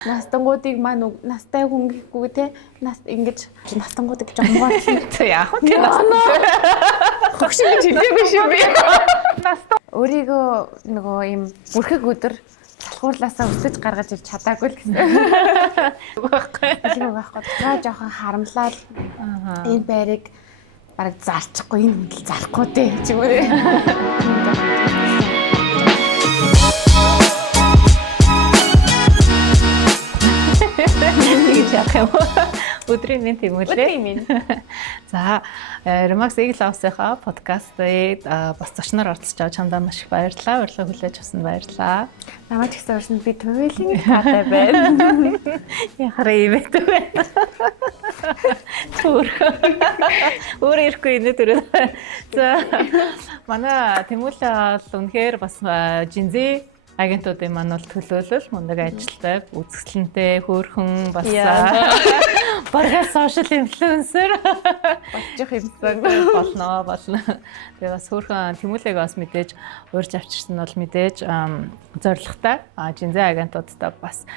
Настангуудыг маань настай хүн гэхгүй те нас ингэж настангуудыг жомгоор яах вэ? Хогш гэж хэлээгүй шүү би. Өөрийгөө нөгөө юм бүрхэг өдөр салхуурлаасаа өсөж гаргаж ир чадаагүй л гэсэн. Баггүй. Таа жоохон харамлал энэ байрыг бараг зарчихгүй энэ хөдөл зарахгүй дээ чимээрээ. Тэгж яах юм бэ? Өдрийн минь тийм үлээ. Өдрийн минь. За, Remax Eagle-ийн подкастыг бас зочноор оролцож байгаа чамдаа маш их баярлалаа. Урилга хүлээж авсанд баярлалаа. Намайг ч гэсэн урьсан би туйлын хаатай байна. Яхаа ивэт байна. Түр. Өөр ирэхгүй энэ төрөө. За, манай Тэмүүлээ бол үнэхээр бас Жинзи агентуудын маань бол төлөөлөл мундаг ажилтдаг, үзэсгэлэнтэй, хөөрхөн бас бараг сошиал инфлюенсер болчих юмсан болно. Тэгээ бас хөөрхөн Тэмүүлээг бас мэдээж урьж авчирсан бол мэдээж зорилготой. Жинзи агентуудтай бас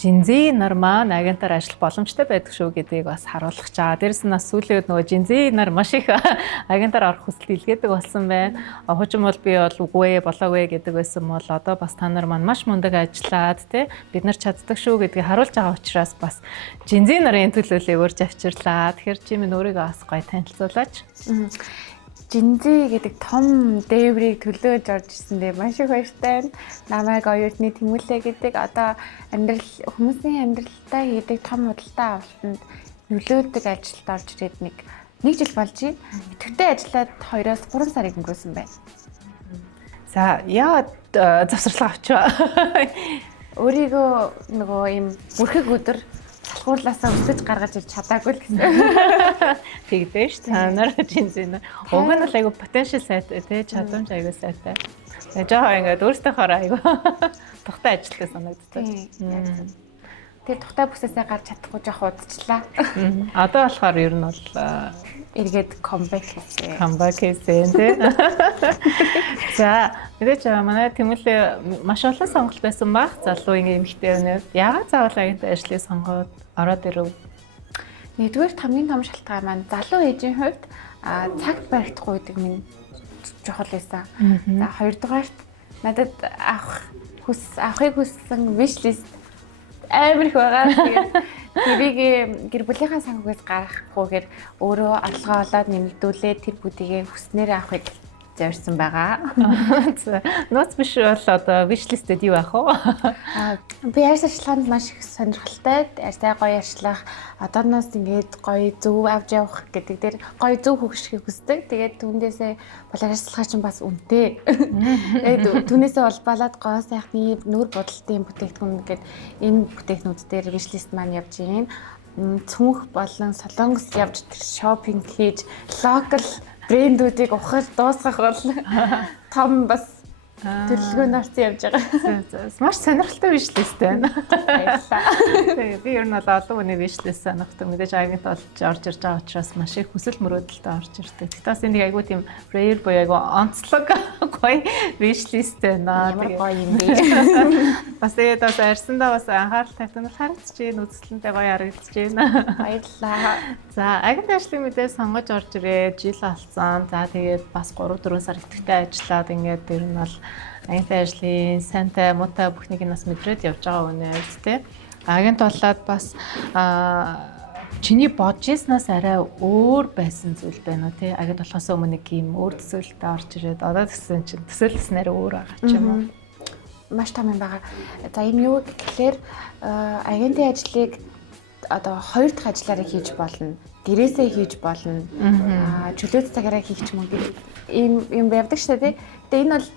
Жинзи нар маань агентаар ажиллах боломжтой байдаг шүү гэдгийг бас харуулах чаа. Дээрэс нь бас сүүлийн үед нөгөө Жинзи нар маш их агентаар орох хүсэлт илгээдэг болсон байна. Хожим бол би бол үгүй болоогүй гэдэг байсан бол одоо бас та нар маань маш мундаг ажиллаад тий бид нар чаддаг шүү гэдгийг харуулж байгаа учраас бас Жинзи нарын төлөөллийг урьж авчирлаа. Тэгэхээр чи минь өөрийгөө бас гоё танилцуулаач. Жинзи гэдэг том дээврийг төлөөж орж ирсэндээ маш их баяртай байна. Намайг оюутны Тэмүүлээ гэдэг одоо хүмүүсийн амьдралдаа хийдэг том худалдаа авалтанд нөлөөлдөг ажилд орж ирээд нэг жил болж байна. Идэвхтэй ажиллаад 2-3 сарыг өнгөрөөсөн байна. За, яагаад завсарлага авчаа? Өөрийгөө нөгөө юм бүрхэг өдөр салхуурлаасаа өсөж гаргаж ир чадаагүй л гэсэн. Тэгдэж ш та нар Жинзина. Уг нь л айгу потенциал сайтай тий чадамж айгу сайтай. Жаа ингээд өөртөөхөө айгу тухтай ажилтдаг санагддаг. Тэгээ тухтай бүсээсээ гарч чадахгүй жоох удажлаа. Одоо болохоор ер нь бол эргээд камбэк хийсэн. Камбэк хийсэн тий. За, мэдээж манай Тэмүүлээ маш олон сонголт байсан баг. Залуу эмэгтэй өнөө. Яагаад заавал агенттай ажлыг сонгоод ороод ирэв? Нэгдүгээр хамгийн том шалтгаан маань залуу ээжийн хувьд цагт баригдахгүй гэдэг минь чухал байсан. За, хоёрдугаарт надад авахыг хүссэн wish list амар их байгаа. Тэгээд тэрийг гэр бүлийнхаа санхугаас гаргахгүйгээр өөрөө алгаа олоод нэмэгдүүлээ тэр бүдгийг хүснээр авахыг зорьсон байгаа. Ноц биш бол одоо wish list-д юу авах вэ? Би ярьж ажиллаханд маш их сонирхолтой. Ярьсаа гоё ярьчлах, одооноос ингээд гоё зөв авч явах гэдэг дээр гоё зөв хөгжихийг хүсдэг. Тэгээд түүнээсээ болоор ажиллахаа чинь бас үнэтэй. Тэгээд түүнээсээ улбалаад гоо сайхны нүүр бодолтын бүтээгдэхүүн гэдэг энэ бүтээгнүүд дээр wish list маань явж байна. Цүнх болон солонгос явж шопинг хийж локал брэндүүдийг ухаж дуусгах бол том бас төлөвлөгөөнд орсон явж байгаа. Маш сонирхолтой wish list байна. Тэгээ би ер нь бол олон хүний wish list санахдаг. Мэдээж агент болж орж ирж байгаа учраас маш их хүсэл мөрөөдөлтэй орж ирдэг. Тэгтээс энэ айгуу тийм rare буюу айгуу онцлог гоё wish list байна. Ямар гоё юм бэ? Бас тэгээд бас арьсандаа бас анхаарал тавьтанал харагдаж байна. Үзэсгэлэнтэй гоё харагдаж байна. Баярлалаа. За, агент ажлыг мэдээж сонгож орж ирээд жил болсон. За, тэгээд бас 3-4 сар идэвхтэй ажиллаад ингээд ер нь бол агентын ажлын сайнтай муутай бүхнийг нь бас мэдрээд явж байгаа үнэ үстэй. Агент болоод бас чиний бодж ирснаас арай өөр байсан зүйл байна уу тий? Агент болохоос өмнө нэг юм өөр төсөөлөлтөд орж ирээд одоо гэсэн чинь төсөөлснээр өөр байгаа ч юм уу? Маш том юм байгаа. За юм юу гэхээр агентын ажлыг одоо 2 дахь ажиллаараа хийж болно. Гэрээсээ хийж болно. Чөлөөт цагаараа хийх ч юм уу. Ийм явдаг шүү дээ тий. Тэгээ энэ бол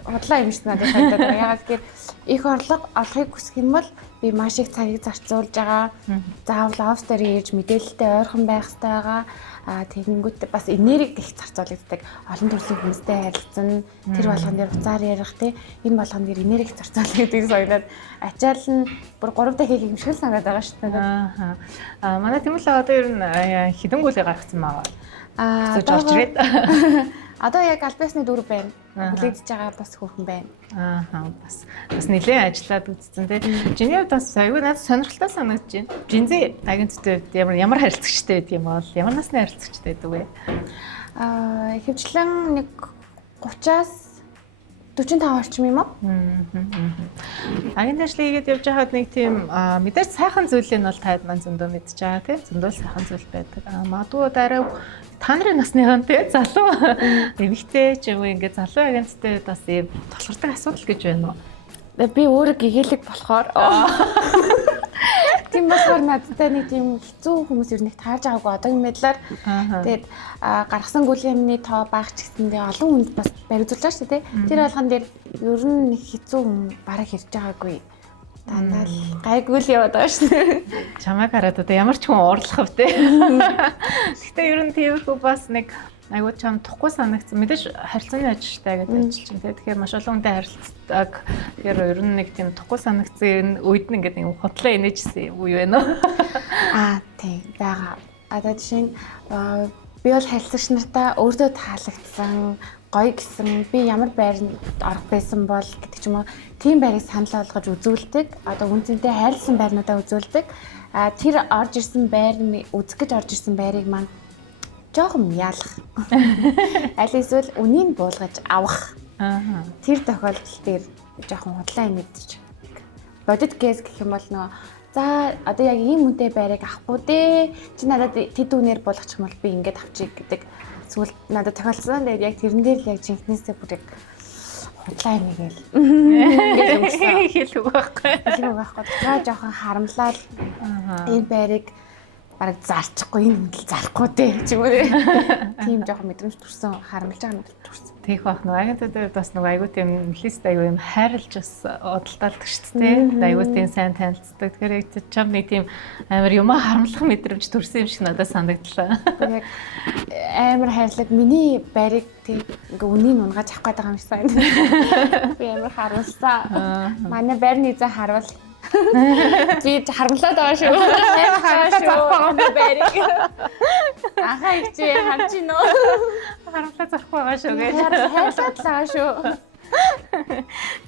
худлаа юм шиг надад санагдаад байна. Яагаад гэхээр их орлого олохыг хүсэх юм бол би маш их цагийг зарцуулж байгаа. Заавал офс дээр ирж мэдээлэлтэй ойрхон байх хэрэгтэй байгаа. Тэгэнгүүт бас энерги их зарцуулагддаг. Олон төрлийн хүмүүстэй харилцсан, тэр болгон дээр буцаар ярих тий. Энэ болгон дээр энерги зарцуулагддаг соёлоод ачаал нь бүр 3 дахь юм шиг санагдаад байгаа шүү дээ. Манай Тэмүүлээ одоо ер нь хэдэн гүйлээ гаргацсан байгаа. Одоо яг аль биесны 4 байна. хүлээж байгаа бас хөрхөн байна. Бас нэлээд ажиллаад үзсэн тий. Чиний хувьд бас аюу надад сонирхолтой санагдаж байна. Жинзээ агенттай ямар харилцагчтай байдаг юм бол ямар насны харилцагчтай байдаг вэ? Ихэвчлэн нэг 30-аас 45 орчим юм уу? Агент ажлыг хийгээд явж байхад нэг тийм мэдээж сайхан зүйлийг нь бол таад маань зөндөө мэдж байгаа тий. Зөндөө сайхан зүйл байдаг. Магадгүй дараа та нарын насныхан тий залуу эмэгтэй ч юм уу ингээд залуу агенттай бас ийм толгордог асуудал гэж байна уу? Би өөрөө гэгээлэг болохоор тийм болохоор надтай нэг тийм хэцүү хүмүүс ер нь таарж байгаагүй одоогийн байдлаар тэгээд гаргасан гүйлгээний тоо бага ч гэсэндээ олон хүнд бас барь үзүүлж байгаа шүү дээ. Тэр болгон дээр ер нь нэг хэцүү хүн бараг хэрж байгаагүй. Дандаа л гайгүй л яваад байгаа шүү дээ. Чамайг хараад одоо ямар ч хүн уурлах вэ те. Гэхдээ ер нь тиймэрхүү бас нэг айгуу чам тухгүй санагдсан. Мэдээж харилцааны ажилчтай гэдэг ажиллаж чинь те. Тэгэхээр маш олон хүнтэй харилцдаг. Тэгэхээр ер нь нэг тийм тухгүй санагдсан үед нь ингээд нэг хотлоо инээжсэн үе байна уу? Тийм байгаа. Одоо жишээ нь би бол харилцагч нартаа өөртөө таалагдсан гоё гэсэн би ямар байранд орох байсан бол гэдэг ч юм уу тийм байрыг санал болгож үзүүлдэг. Одоо үнцэнтэй хайрлсан байрнуудаа үзүүлдэг. Тэр орж ирсэн байр үзэх гэж орж ирсэн байрыг маань жоохон яалах. Аль эсвэл үнийг буулгаж авах. Тэр тохиолдол дээр жоохон худлаа инээдэж. Бодит кейс гэх юм бол нөө за одоо яг ийм үнэтэй байрыг авахгүй дээ. Чи надад тэд үнээр буулгачих юм бол би ингээд авчиг гэдэг. Эсвэл надад тохиолдсон. Тэгээд яг тэрэн дээр л яг жинхнээсээ бүр яг худлаа инээгээл. Хэлэх байхгүй. Тэраа жоохон харамлал энэ байрыг бараг зарчихгүй энэ үндэл зарахгүй дээ ч юм уу. Тийм жоохон мэдрэмж төрсөн харамлж байгаа мэдрэмж төрсөн. Тийх бах нэг агентуудад бас нэг айгуу тийм лист айгуу юм хайрлж бас одолдолдог шүү дээ. Айгуу тийм сайн танилцдаг. Тэгэхээр яг чам нэг тийм амар юмаа харамлах мэдрэмж төрсөн юм шиг надад санагдлаа. Яг амар хайрлаг миний байрыг тийм ингээ үнийг унгааж авах гэдэг юм шиг санагдав. Би амар харамлсан. Манай байрны зэ харуул. Би харамлаад байгаа шүү. Харамлаад байрыг. Ахаа их чи харж гинөө. Харамлаад зарах байгаа шүү гэж. Хайрлаад байгаа шүү.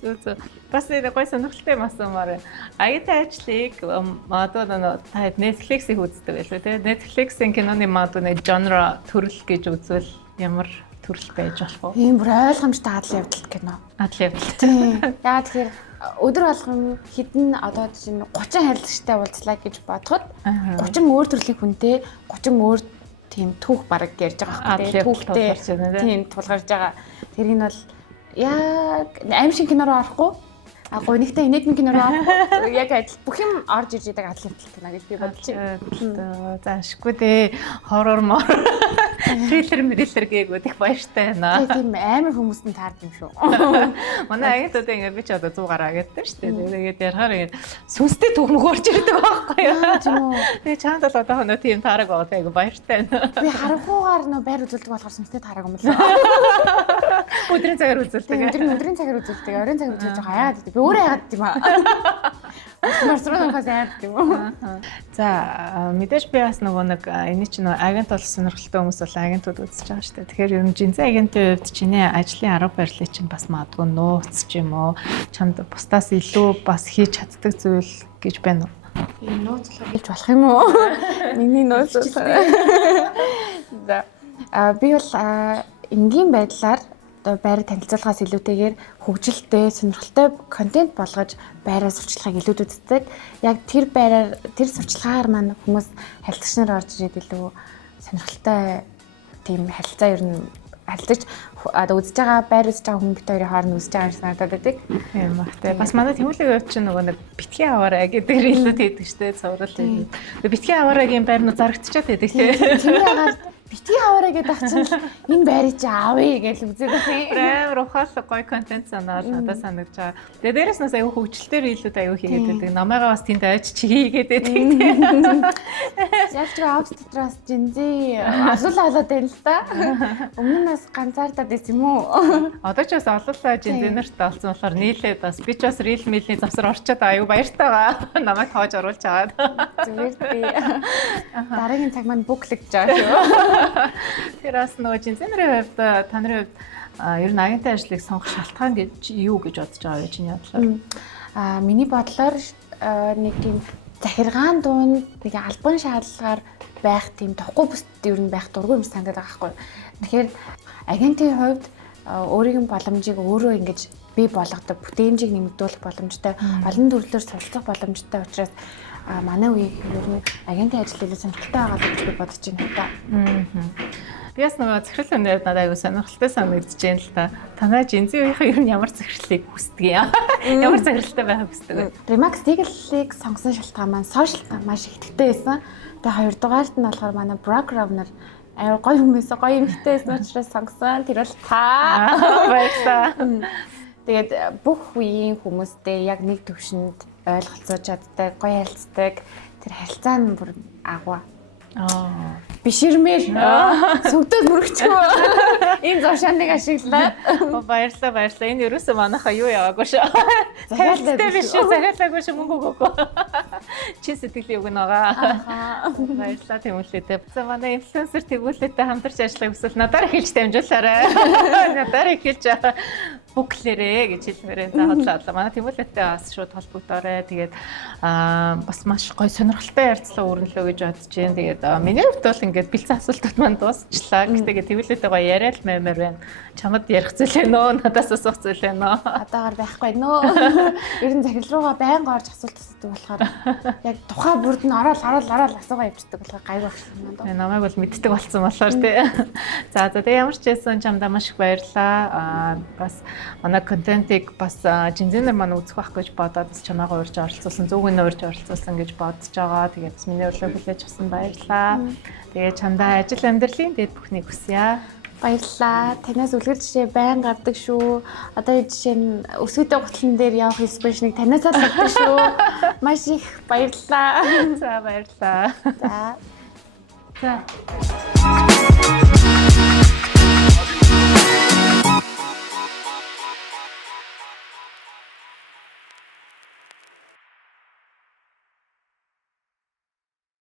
Зүг. Бас нэг гой сонирхолтой юм асуумаар. Аятай ажлыг магадгүй та Netflix-ийг үздэг байлгүй те. Netflix-ийн киноны магадгүй нэг genre төрөл гэж үзвэл ямар төрөл байж болох вэ? Тийм бүр ойлгомжтой адал явдал кино. Адал явдал. Тийм. Яа тэгэхээр өдөр болгон хэдэн одоо жишээ нь 30 харилцагчтай уулзлаа гэж бодоход 30 өөр төрлийн хүнтэй 30 өөр тийм түүх бараг ярьж байгаа хэрэг түүхтэй тийм тулгарж байгаа. Тэрийг нь бол яг аим шиг кино руу орохгүй гонигтай инээдмийн кино руу орохгүй яг адил бүх юм орж ирж байгаа адал явдал кино гэж би бодож байна. За ашиггүй дээ хоррор мор триллер гээгүүд их баяртай байна. Тийм амар хүмүүст нь таард юм шүү. Манай агентууд ингэ би ч одоо 100 гараа гэдэг шүү дээ. Тэгээд ярахаар ингэ сүнстэй түүх мөх орж ирдэг байхгүй юу? Тийм үү. Тэгээ чамд бол одоо нөө тийм таараг байгаа айгу баяртай байна. Би харанхуугаар нөө байр үзүүлдэг болохоор сүнстэй таараг юм лээ. Өдрийн цагаар үзүүлдэг. Өдрийн цагаар үзүүлдэг. Оройн цагаар үзүүлж байгаа яагаад гэдэг. Би өөрөө яагаад юм аа. Марсруугаас яагаад юм уу? За мэдээж би бас нөгөө нэг энэ чинь агент бол сонирхолтой хүмүүс бол агентууд үзэж байгаа шүү дээ. Тэгэхээр ер нь жинзээ агентийн хувьд чиний ажлын арга барилыг чинь бас магадгүй нууц ч юм уу чамд бусдаас илүү бас хийж чаддаг зүйл гэж байна уу? Энэ нууцлах хэлж болох юм уу? Миний нууц. За би бол энгийн байдлаар одоо байр танилцуулгаас илүүтэйгээр хөгжилтэй, сонирхолтой контент болгож байраа сурчлагыг илүү үздэг. Яг тэр байраар тэр сурчлагаар маань хүмүүс харилцагч нар орж ирээд илүү сонирхолтой тийм харилцаа ер нь харилцаж одоо үзэж байгаа байр үзэж байгаа хүн бит хоёрын хооронд үзэж байгаа юм санагдаад байдаг. Тийм баг. Тэгээ бас манай Тэмүүлгийн хувьд чинь нөгөө нэг битгий аваарай гэдэг рилүүд хийдэг штэ цуврал. Тэгээ битгий аваарайгийн байрнууд зарагдчихад байдаг тийм. Тийм яагаад битгий аваарай гэдэг чинь энэ байрыг чи аавъя гэж үзээд байна. Амар ухаалаг гоё контент санаад надад санагдаж байгаа. Тэгээ дээрэс нь аюу хөгжилтэй рилүүд аюу хийгээд байдаг. Намайгаа бас тэнд ойч чи хийгээд байдаг. Яг ч австралиас жинзээ асуулаа болоод байна л да. Өмнө нь бас ганцаардаад байсан юм уу? Одоо ч бас олуулаа жинзээ нартай болсон болохоор нийлээд бас би ч бас рил милийн завсар орчоод аюу баяртай байгаа. Намайг тоож оруулж аваад. Зүгээр би дараагийн цаг маань бүклэгж байгаа шүү. Тэр бас нөгөө жинзээ нарын хувьд та нарын хувьд ер нь агентийн ажлыг сонгох шалтгаан гэж юу гэж бодож байгаа вэ чиний бодлоор? Миний бодлоор нэг тийм захиргаан дунд нэг албан шаардлагаар байх тийм тохгүй бүст ер нь байх дургүй юм санагдаад байгаа байхгүй. Тэгэхээр агентийн хувьд өөрийн боломжийг өөрөө ингэж бий болгодог, бүтээмжийг нэмэгдүүлэх боломжтой, олон төрлөөр суралцах боломжтой учраас манай үеийг ер нь агентийн ажил илүү сонирхолтой байгаа гэж би бодож байна та. Бияс нөгөө захирал өнөр надад аягүй сонирхолтой санагдаж байна л та. Танай Gen-Z үеийнхээ ер нь ямар захирлыг хүсдэг юм? Ямар захиралтай байхыг хүсдэг вэ? Remax Legal-ыг сонгосон шалтгаан маань social маш их идэвхтэй байсан. Тэгээ хоёрдугаарт нь болохоор манай Brock Rovner аяа гоё хүмүүс гоё эмэгтэй байсан учраас сонгосон. Тэр бол та. Баярлалаа. Тэгээд бүх үеийн хүмүүстэй яг нэг төвшөнд ойлголцоо чаддаг, гоё харилцдаг. Тэр харилцаа нь бүр агуу. Биширмээр сүгдөөд мөрөгчгүй. Энэ зуршааныг ашиглаад. Баярлалаа. Энэ ерөөсөө манайхаа юу яваагүй шүү. Захиалтай биш шүү. Захиалаагүй шүү. Мөнгө өгөөгүй. Чи сэтгэлийн үг нэгаа. Баярлалаа Тэмүүлээ. За манай инфлюенсер Тэмүүлээтэй хамтарч ажиллах хүсвэл надаар эхэлж дамжуулаарай. Надаар эхэлж бүклэрээ гэж хэлмээрээ заавал манай Тэмүүлээтэй бас шууд холбогдоорой. Тэгээд бас маш гоё сонирхолтой ярилцлага өрнөлөө гэж бодож байна. Тэгээд миний хувьд бол ингээд бэлцэн асуултууд маань дуусчлаа. Гэхдээ Тэмүүлээтэй гоё яриад маймаар байна. Чамд ярих зүйл ээ нөө, надаас асуух зүйл ээ нөө. Одоогоор байхгүй нөө. Ер нь захирал руугаа байнга орж асуулт асуудаг болохоор яг тухайн бүрд нь ороод асуугаа явчихдаг болохоор гайгүй багш. Намайг бол мэддэг болсон болохоор тий. За тэгээ ямар ч байсан чамдаа маш их баярлалаа. Бас манай контентыг бас Gen-Z-нар маань үзэх байх гэж бодоод чамаагаа урьж оролцуулсан, зөвгөний урьж оролцуулсан гэж бодож байгаа. Тэгээд бас миний урилга хүлээж авсан баярлалаа. Тэгээд чамдаа ажил амьдралын дэд бүхнийг хүсье. Баярлалаа. Танаас үлгэр жишээ байн гардаг шүү. Одоо энэ жишээ нь өсвөдөө гутлан дээр явах инспирашныг танаас л авдаг шүү. Маш их баярлалаа. За баярлалаа. За.